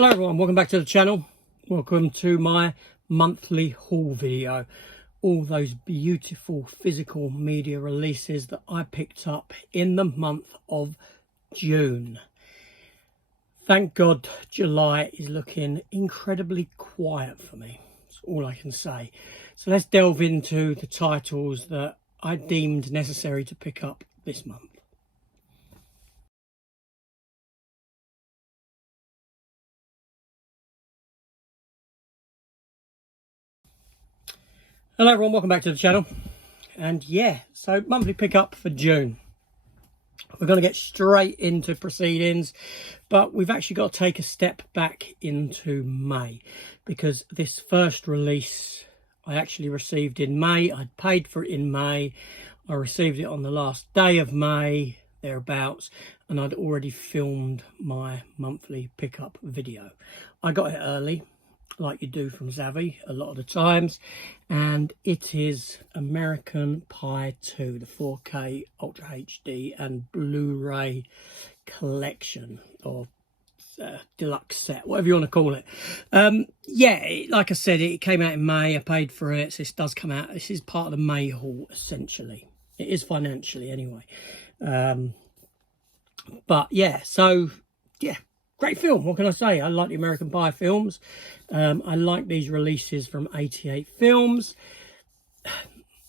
Hello everyone, welcome back to the channel. Welcome to my monthly haul video. All those beautiful physical media releases that I picked up in the month of June. Thank God July is looking incredibly quiet for me. That's all I can say. So let's delve into the titles that I deemed necessary to pick up this month. Hello everyone, welcome back to the channel. And yeah, so monthly pickup for June. We're going to get straight into proceedings, but we've actually got to take a step back into May, because this first release I actually received in May. I'd paid for it in May. I received it on the last day of May, thereabouts, and I'd already filmed my monthly pickup video. I got it early, like you do from Zavvi a lot of the times, and it is American Pie 2, the 4K Ultra HD and Blu-ray collection, or deluxe set, whatever you want to call it. Yeah, like I said, it came out in May. I paid for it, so this does come out. This is part of the May haul, essentially. It is financially anyway. But yeah, so yeah, great film. What can I say? I like the American Pie films. I like these releases from 88 Films.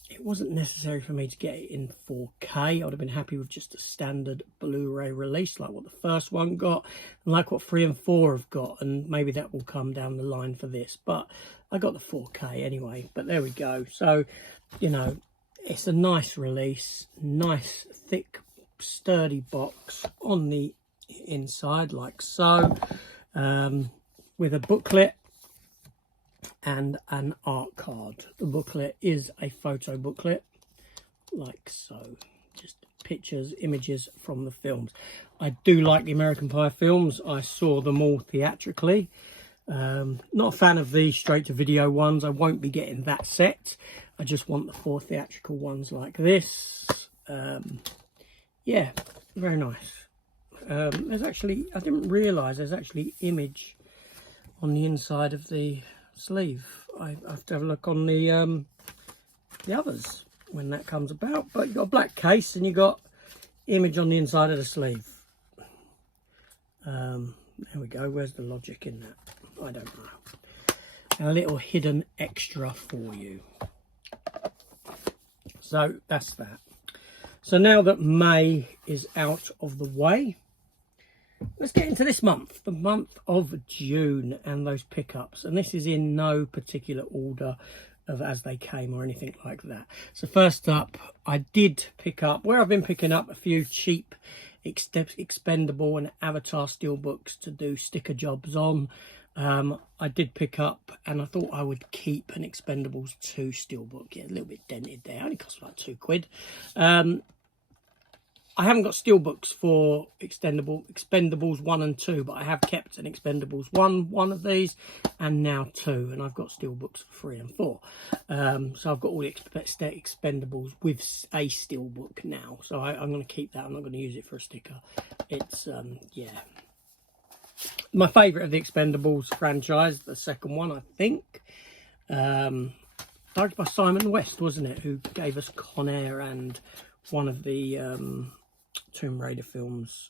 It wasn't necessary for me to get it in 4K. I would have been happy with just a standard Blu-ray release, like what the first one got, and like what 3 and 4 have got, and maybe that will come down the line for this. But I got the 4K anyway. But there we go. So, you know, it's a nice release, nice, thick, sturdy box on the inside, like so, with a booklet and an art card. The booklet is a photo booklet, like so, just pictures, images from the films. I do like the American Pie films. I saw them all theatrically. Not a fan of the straight to video ones. I won't be getting that set. I just want the 4 theatrical ones like this. Yeah, very nice. There's actually, I didn't realise there's actually image on the inside of the sleeve. I have to have a look on the others when that comes about. But you've got a black case and you've got image on the inside of the sleeve. There we go. Where's the logic in that? I don't know. A little hidden extra for you. So that's that. So now that May is out of the way, let's get into this month, the month of June, and those pickups. And this is in no particular order of as they came or anything like that. So first up, I did pick up, where I've been picking up a few cheap expendable and Avatar steelbooks to do sticker jobs on. I did pick up, and I thought I would keep an Expendables 2 steelbook. Yeah, a little bit dented there. It only cost like £2. I haven't got steelbooks for Expendables 1 and 2, but I have kept an Expendables 1 of these, and now 2, and I've got steelbooks for 3 and 4. So I've got all the Expendables with a steelbook now, so I'm going to keep that. I'm not going to use it for a sticker. It's, yeah. My favourite of the Expendables franchise, the second one, I think. Directed by Simon West, wasn't it? Who gave us Con Air and one of the Tomb Raider films.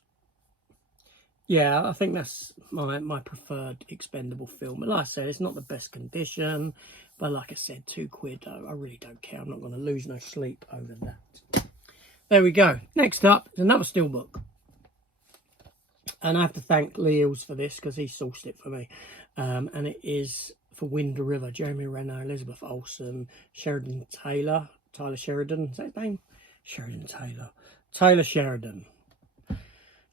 Yeah, I think that's my preferred Expendable film. But like I said, it's not the best condition. But like I said, £2. I really don't care. I'm not going to lose no sleep over that. There we go. Next up is another steelbook. And I have to thank Lee Hills for this, because he sourced it for me. And it is for Wind River. Jeremy Renner, Elizabeth Olsen, Sheridan Taylor. Tyler Sheridan, is that his name? Sheridan Taylor. Taylor Sheridan.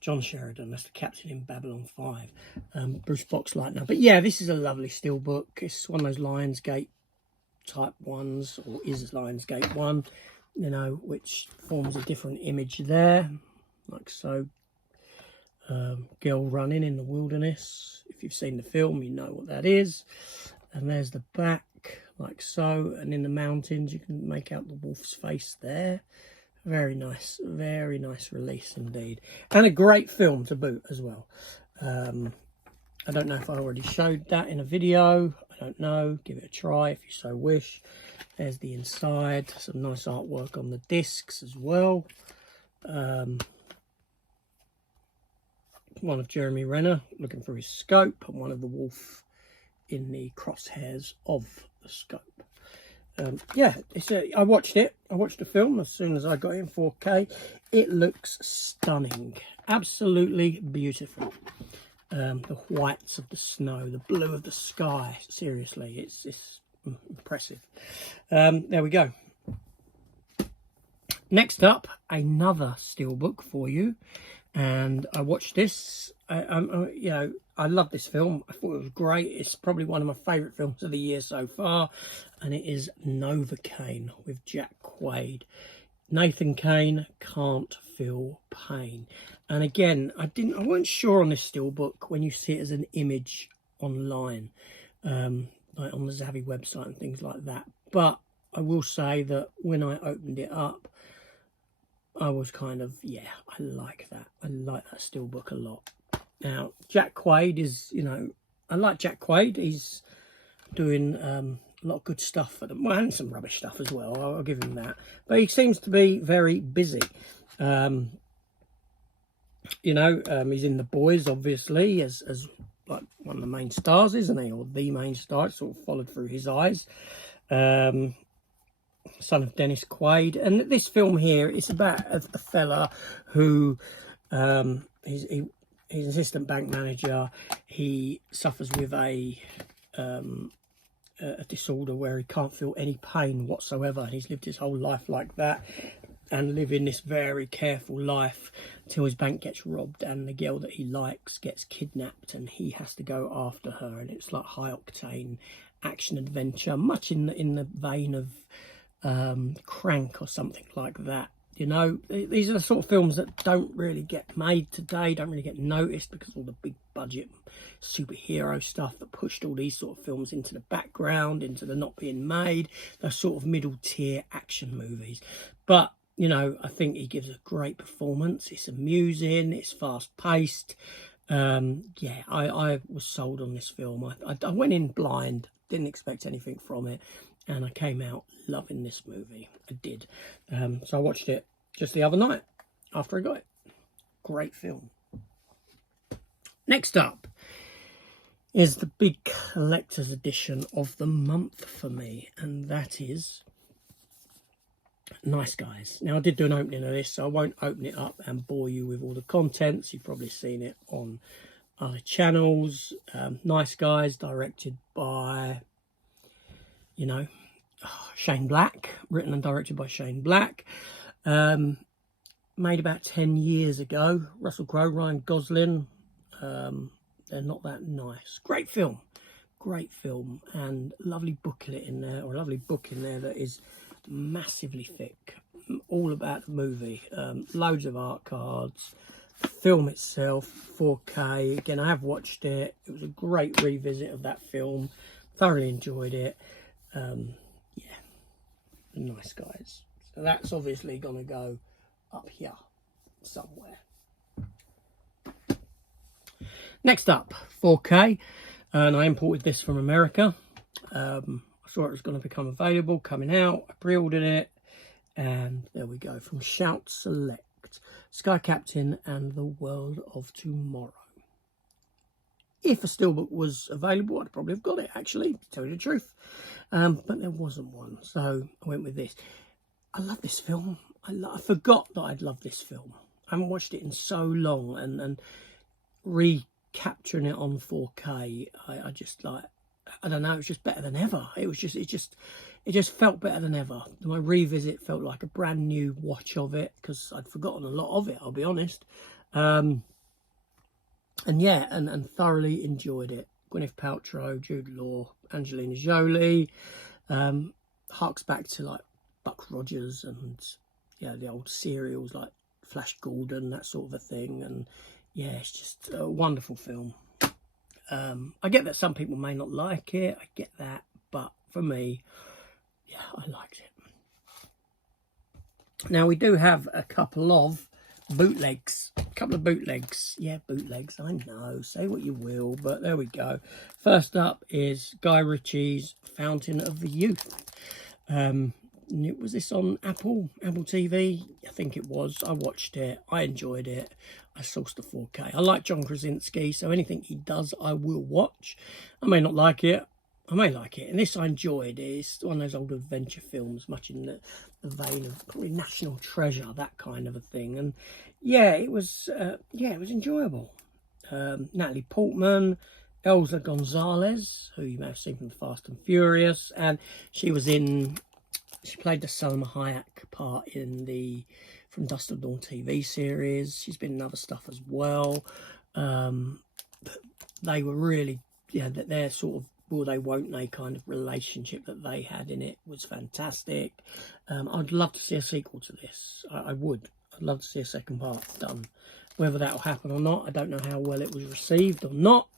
John Sheridan, that's the captain in Babylon 5. Bruce Boxleitner. But yeah, this is a lovely steelbook. It's one of those Lionsgate type ones, or is Lionsgate one, you know, which forms a different image there, like so. Girl running in the wilderness. If you've seen the film, you know what that is. And there's the back, like so. And in the mountains, you can make out the wolf's face there. Very nice release indeed. And a great film to boot as well. I don't know if I already showed that in a video. I don't know. Give it a try if you so wish. There's the inside. Some nice artwork on the discs as well. One of Jeremy Renner looking for his scope, and one of the wolf in the crosshairs of the scope. Yeah, I watched it. I watched the film as soon as I got it in 4K. It looks stunning. Absolutely beautiful. The whites of the snow, the blue of the sky. Seriously, it's impressive. There we go. Next up, another Steelbook for you. And I watched this. You know, I love this film. I thought it was great. It's probably one of my favourite films of the year so far. And it is Novocaine with Jack Quaid. Nathan Kane can't feel pain. And again, I wasn't sure on this Steelbook when you see it as an image online, like on the Zavvi website and things like that. But I will say that when I opened it up, I was kind of, yeah, I like that. I like that Steelbook a lot. Now, Jack Quaid is, you know, I like Jack Quaid. He's doing a lot of good stuff at the moment, and some rubbish stuff as well. I'll give him that. But he seems to be very busy. You know, he's in The Boys, obviously, as like one of the main stars, isn't he? Or the main star. It sort of followed through his eyes. Son of Dennis Quaid. And this film here is about a fella who he's an assistant bank manager. He suffers with a disorder where he can't feel any pain whatsoever, and he's lived his whole life like that and living this very careful life until his bank gets robbed and the girl that he likes gets kidnapped and he has to go after her. And it's like high octane action adventure, much in the vein of Crank or something like that. You know, these are the sort of films that don't really get made today, don't really get noticed because of all the big budget superhero stuff that pushed all these sort of films into the background, into the not being made, those sort of middle tier action movies. But, you know, I think he gives a great performance. It's amusing, it's fast paced. Yeah, I was sold on this film. I went in blind, didn't expect anything from it, and I came out loving this movie. I did. So I watched it just the other night after I got it. Great film. Next up is the big collector's edition of the month for me, and that is Nice Guys. Now, I did do an opening of this, so I won't open it up and bore you with all the contents. You've probably seen it on other channels. Nice Guys, directed by, you know, Shane Black, written and directed by Shane Black. Made about 10 years ago. Russell Crowe, Ryan Gosling. They're not that nice. Great film. Great film. And lovely booklet in there, or a lovely book in there that is massively thick. All about the movie. Loads of art cards. The film itself, 4K. Again, I have watched it. It was a great revisit of that film. Thoroughly enjoyed it. Yeah, Nice Guys. So that's obviously going to go up here somewhere. Next up, 4K. And I imported this from America. I saw it was going to become available, coming out. I pre-ordered it. And there we go. From Shout Select. Sky Captain and the World of Tomorrow. If a Steelbook was available, I'd probably have got it, actually, to tell you the truth. But there wasn't one, so I went with this. I love this film. I forgot that I'd love this film. I haven't watched it in so long, and recapturing it on 4K, I just like, I don't know, it was just better than ever. It just felt better than ever. My revisit felt like a brand new watch of it, because I'd forgotten a lot of it, I'll be honest. And yeah, and thoroughly enjoyed it. Gwyneth Paltrow, Jude Law, Angelina Jolie. Harks back to like Buck Rogers and, yeah, the old serials like Flash Gordon, that sort of a thing. And yeah, it's just a wonderful film. I get that some people may not like it. I get that. But for me, yeah, I liked it. Now, we do have a couple of bootlegs. A couple of bootlegs. Yeah, bootlegs. I know. Say what you will, but there we go. First up is Guy Ritchie's Fountain of Youth. Was this on Apple TV? I think it was. I watched it. I enjoyed it. I sourced the 4K. I like John Krasinski, so anything he does, I will watch. I may not like it. I may like it. And this I enjoyed. It's one of those old adventure films, much in the vein of probably National Treasure, that kind of a thing. And yeah, it was enjoyable. Natalie Portman, Elsa Gonzalez, who you may have seen from Fast and Furious, and she played the Salma Hayek part in the From Dusk Till Dawn TV series. She's been in other stuff as well. They were really, their sort of will they won't they kind of relationship that they had in it was fantastic. I'd love to see a sequel to this. I would. I'd love to see a second part done. Whether that will happen or not, I don't know how well it was received or not.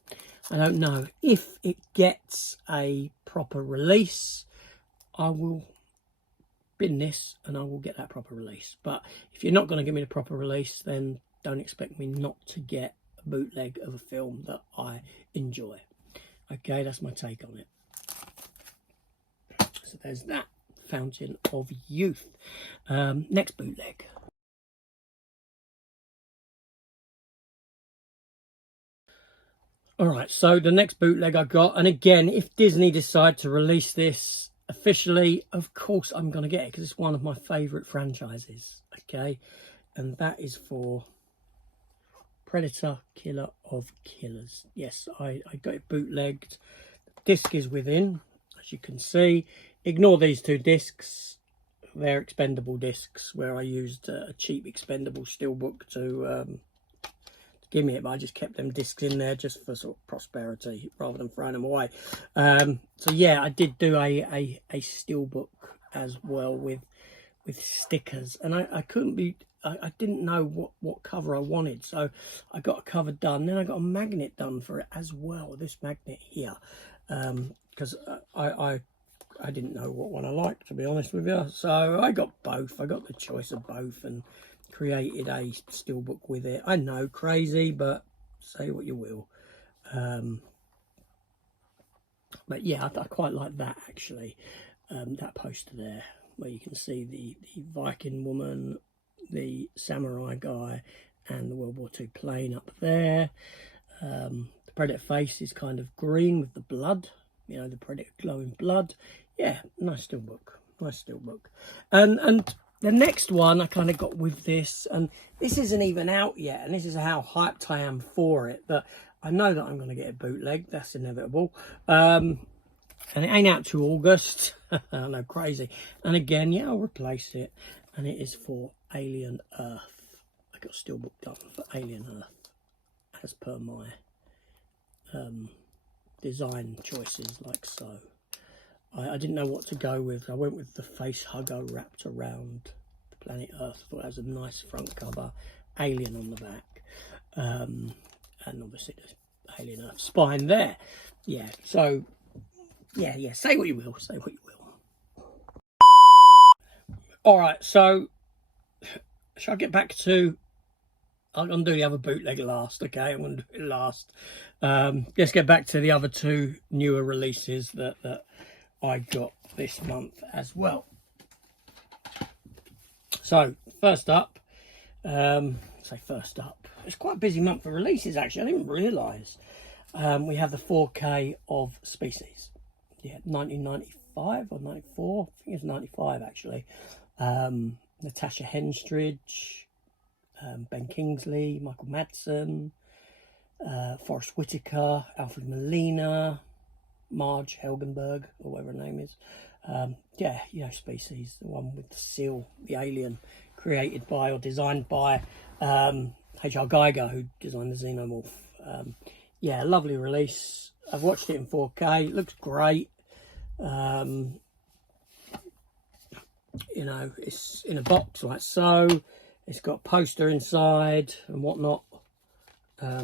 I don't know. If it gets a proper release, I will bin this and I will get that proper release. But if you're not going to give me the proper release, then don't expect me not to get a bootleg of a film that I enjoy. Okay, that's my take on it. So there's that. Fountain of Youth. Next bootleg. Alright, so the next bootleg I got, and again, if Disney decide to release this officially, of course I'm going to get it, because it's one of my favourite franchises, okay? And that is for Predator, Killer of Killers. Yes, I got it bootlegged. The disc is within, as you can see. Ignore these two discs. They're expendable discs, where I used a cheap expendable Steelbook to give me it, but I just kept them discs in there just for sort of prosperity rather than throwing them away. So yeah, I did do a Steelbook as well with stickers, and I couldn't be, I didn't know what cover I wanted, so I got a cover done. Then I got a magnet done for it as well, this magnet here, because I didn't know what one I liked, to be honest with you. So I got both. I got the choice of both and created a Steelbook with it. I know, crazy, but say what you will. But yeah, I quite like that, actually. That poster there, where you can see the Viking woman, the samurai guy, and the World War II plane up there. The Predator face is kind of green with the blood, you know, the Predator glowing blood. Yeah, nice Steelbook, nice Steelbook. And the next one I kind of got with this, and this isn't even out yet, and this is how hyped I am for it, but I know that I'm going to get a bootleg, that's inevitable. And it ain't out till August. I know, crazy. And again, yeah, I'll replace it, and it is for Alien Earth. I got a Steelbook done for Alien Earth, as per my design choices, like so. I didn't know what to go with. I went with the face hugger wrapped around the planet Earth. I thought that was a nice front cover, alien on the back, and obviously the Alien Earth spine there. Yeah, so yeah, say what you will, say what you will. All right, so shall I get back to, I'm going to do the other bootleg last, okay? I'm going to do it last. Let's get back to the other two newer releases that I got this month as well. So, first up, it's quite a busy month for releases, actually. I didn't realise. We have the 4K of Species. Yeah, 1995 or 94. I think it's 95, actually. Natasha Henstridge, Ben Kingsley, Michael Madsen, Forrest Whitaker, Alfred Molina, Marge Helgenberg, or whatever her name is. Yeah, you know, Species, the one with the seal, the alien, created by or designed by H.R. Geiger, who designed the Xenomorph. Yeah, lovely release. I've watched it in 4K. It looks great. You know, it's in a box like so. It's got a poster inside and whatnot.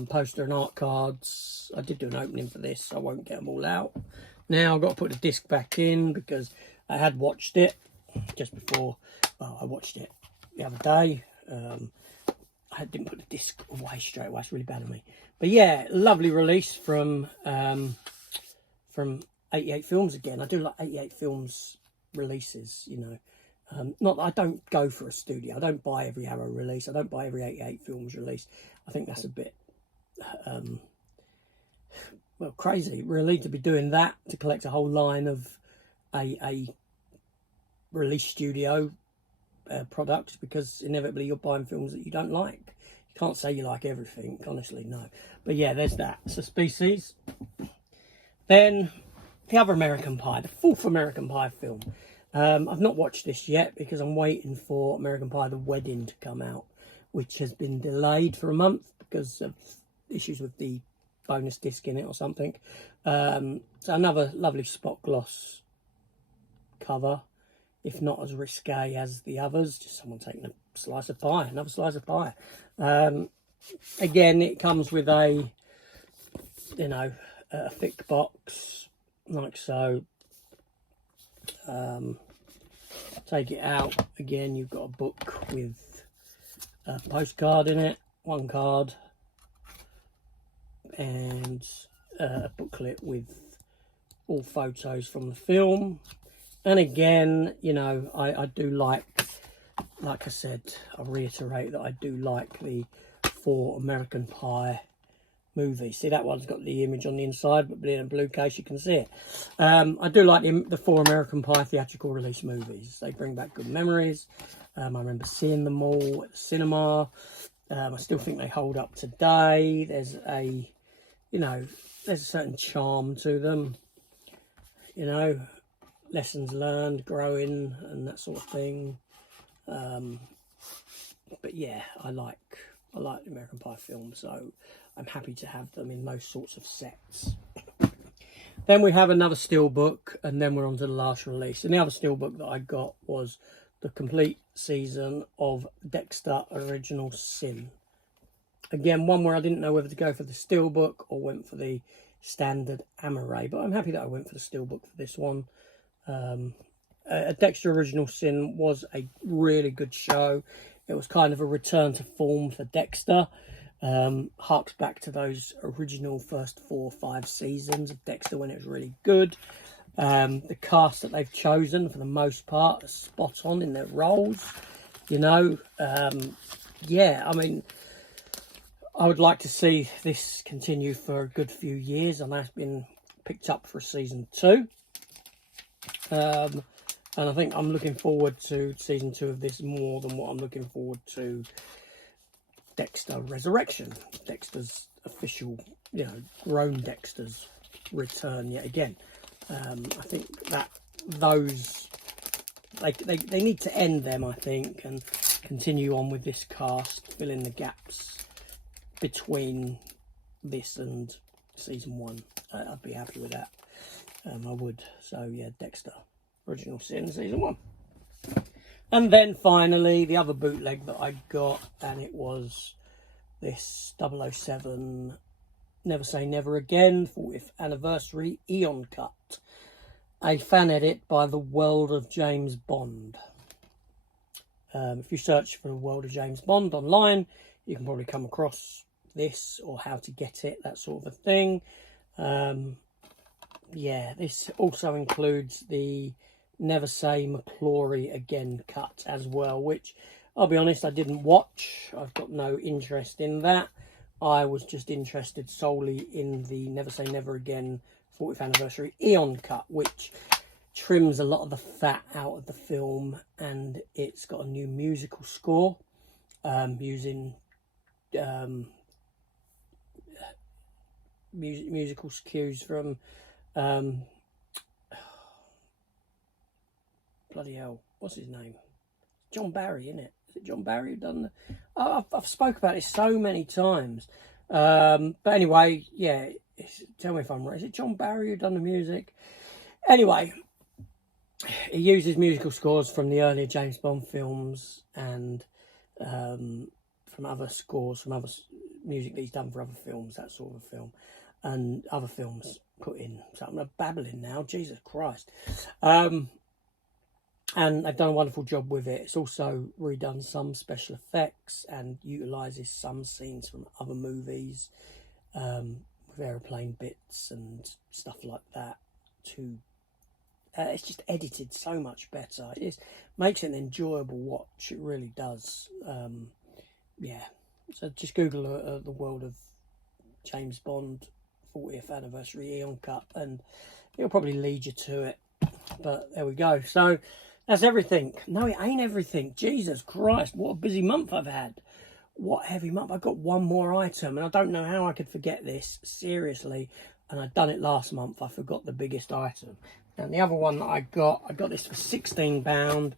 Poster and art cards. I did do an opening for this, so I won't get them all out. Now I've got to put the disc back in because I had watched it just before. Well, I watched it the other day. I didn't put the disc away straight away. It's really bad of me. But yeah, lovely release from 88 Films again. I do like 88 Films releases, you know. Not that I don't go for a studio. I don't buy every Arrow release. I don't buy every 88 Films release. I think that's a bit, well, crazy, really, to be doing that, to collect a whole line of a release studio products, because inevitably you're buying films that you don't like. You can't say you like everything, honestly, no. But yeah, there's that. So Species. Then the other American Pie, the fourth American Pie film. I've not watched this yet because I'm waiting for American Pie The Wedding to come out, which has been delayed for a month because of issues with the bonus disc in it or something. So another lovely spot gloss cover, if not as risque as the others. Just someone taking a slice of pie, another slice of pie. Again, it comes with a, you know, a thick box like so. Take it out again, you've got a book with a postcard in it, one card, and a booklet with all photos from the film. And again, you know, I do like I said, I'll reiterate that I do like the 4 American Pie movies. See, that one's got the image on the inside, but in a blue case you can see it. I do like the 4 American Pie theatrical release movies. They bring back good memories. I remember seeing them all at the cinema. I still think they hold up today. There's a, you know, there's a certain charm to them. You know, lessons learned, growing, and that sort of thing. But yeah, I like the American Pie film, so I'm happy to have them in those sorts of sets. Then we have another Steelbook, and then we're on to the last release. And the other Steelbook that I got was the complete season of Dexter Original Sin. Again, one where I didn't know whether to go for the Steelbook or went for the standard Amaray, but I'm happy that I went for the Steelbook for this one. Dexter Original Sin was a really good show. It was kind of a return to form for Dexter. Harks back to those original first 4 or 5 seasons of Dexter when it was really good. The cast that they've chosen, for the most part, are spot on in their roles. You know, yeah, I mean, I would like to see this continue for a good few years, and that's been picked up for season 2. And I think I'm looking forward to season 2 of this more than what I'm looking forward to Dexter Resurrection. Dexter's official, you know, grown Dexter's return yet again. I think that those, they need to end them, I think, and continue on with this cast, fill in the gaps between this and season 1. I'd be happy with that. I would. So yeah, Dexter Original Sin season 1. And then finally the other bootleg that I got, and it was this 007 Never Say Never Again 40th anniversary Eon cut, a fan edit by The World of James Bond. If you search for The World of James Bond online, you can probably come across this, or how to get it, that sort of a thing. Yeah, this also includes the Never Say McClory Again cut as well, which I'll be honest, I didn't watch. I've got no interest in that. I was just interested solely in the Never Say Never Again 40th anniversary Eon cut, which trims a lot of the fat out of the film, and it's got a new musical score using musical cues from bloody hell, what's his name? John Barry, isn't it? Is it John Barry who done the... I've spoke about this so many times. But anyway, yeah, tell me if I'm right. Is it John Barry who done the music? Anyway, he uses musical scores from the earlier James Bond films, and from other scores, from other music that he's done for other films, that sort of film, and other films put in. So I'm babbling now, Jesus Christ. and they've done a wonderful job with it. It's also redone some special effects and utilises some scenes from other movies, with aeroplane bits and stuff like that. It's just edited so much better. It just makes it an enjoyable watch. It really does. Yeah. So just Google the world of James Bond 40th anniversary Eon Cup, and it'll probably lead you to it. But there we go. So that's everything. No, it ain't everything. Jesus Christ, what a busy month I've had. What a heavy month. I've got one more item, and I don't know how I could forget this, seriously. And I'd done it last month. I forgot the biggest item. And the other one that I got this for £16.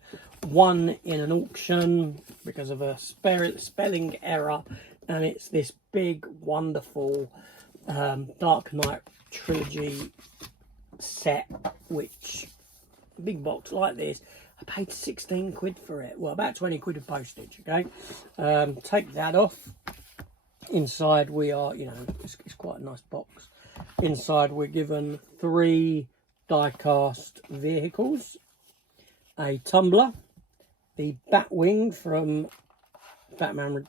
Won in an auction because of a spelling error. And it's this big, wonderful Dark Knight Trilogy set, which, a big box like this, I paid 16 quid for it. Well, about 20 quid of postage, okay? Take that off. Inside we are, you know, it's quite a nice box. Inside we're given 3 die-cast vehicles, a tumbler, the Batwing from Batman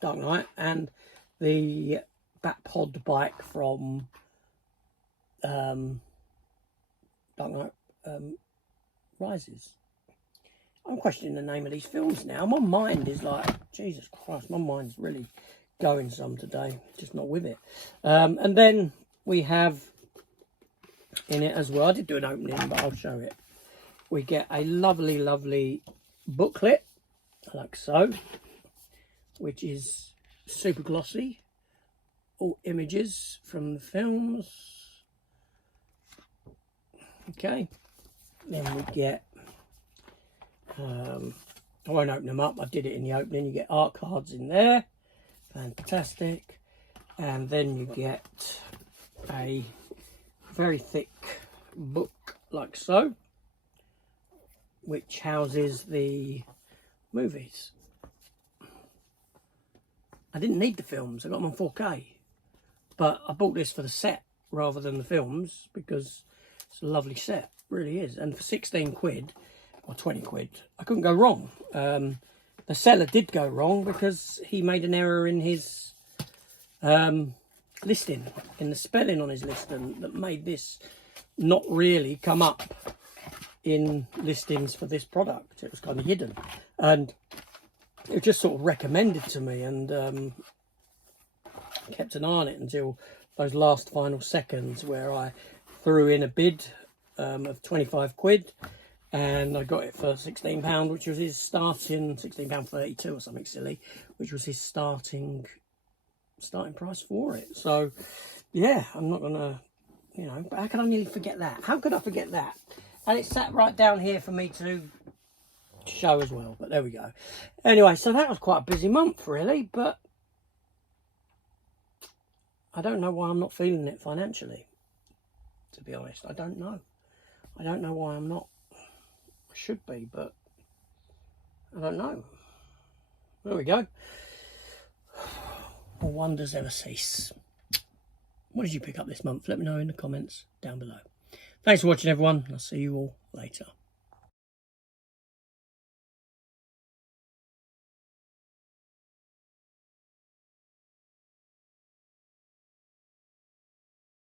Dark Knight, and the Batpod bike from Dark Knight Rises. I'm questioning the name of these films now. My mind is like, Jesus Christ, my mind's really going some today. Just not with it. And then we have in it as well, I did do an opening, but I'll show it. We get a lovely, lovely booklet, like so, which is super glossy. All images from the films. Okay. Then we get, I won't open them up, I did it in the opening. You get art cards in there, fantastic. And then you get a very thick book like so, which houses the movies. I didn't need the films, I got them on 4K, but I bought this for the set rather than the films because it's a lovely set, really is. And for 16 quid or 20 quid, I couldn't go wrong. The seller did go wrong because he made an error in his listing, in the spelling on his listing, that made this not really come up in listings for this product. It was kind of hidden, and it was just sort of recommended to me, and kept an eye on it until those last final seconds where I threw in a bid of 25 quid, and I got it for £16, which was his starting, £16.32 or something silly, which was his starting price for it. So yeah, I'm not gonna, you know, but how could I nearly forget that? How could I forget that? And it sat right down here for me to show as well, but there we go. Anyway, so that was quite a busy month really, but I don't know why I'm not feeling it financially, to be honest. I don't know why I'm not. I should be, but I don't know. There we go. All wonders ever cease. What did you pick up this month? Let me know in the comments down below. Thanks for watching, everyone. I'll see you all later.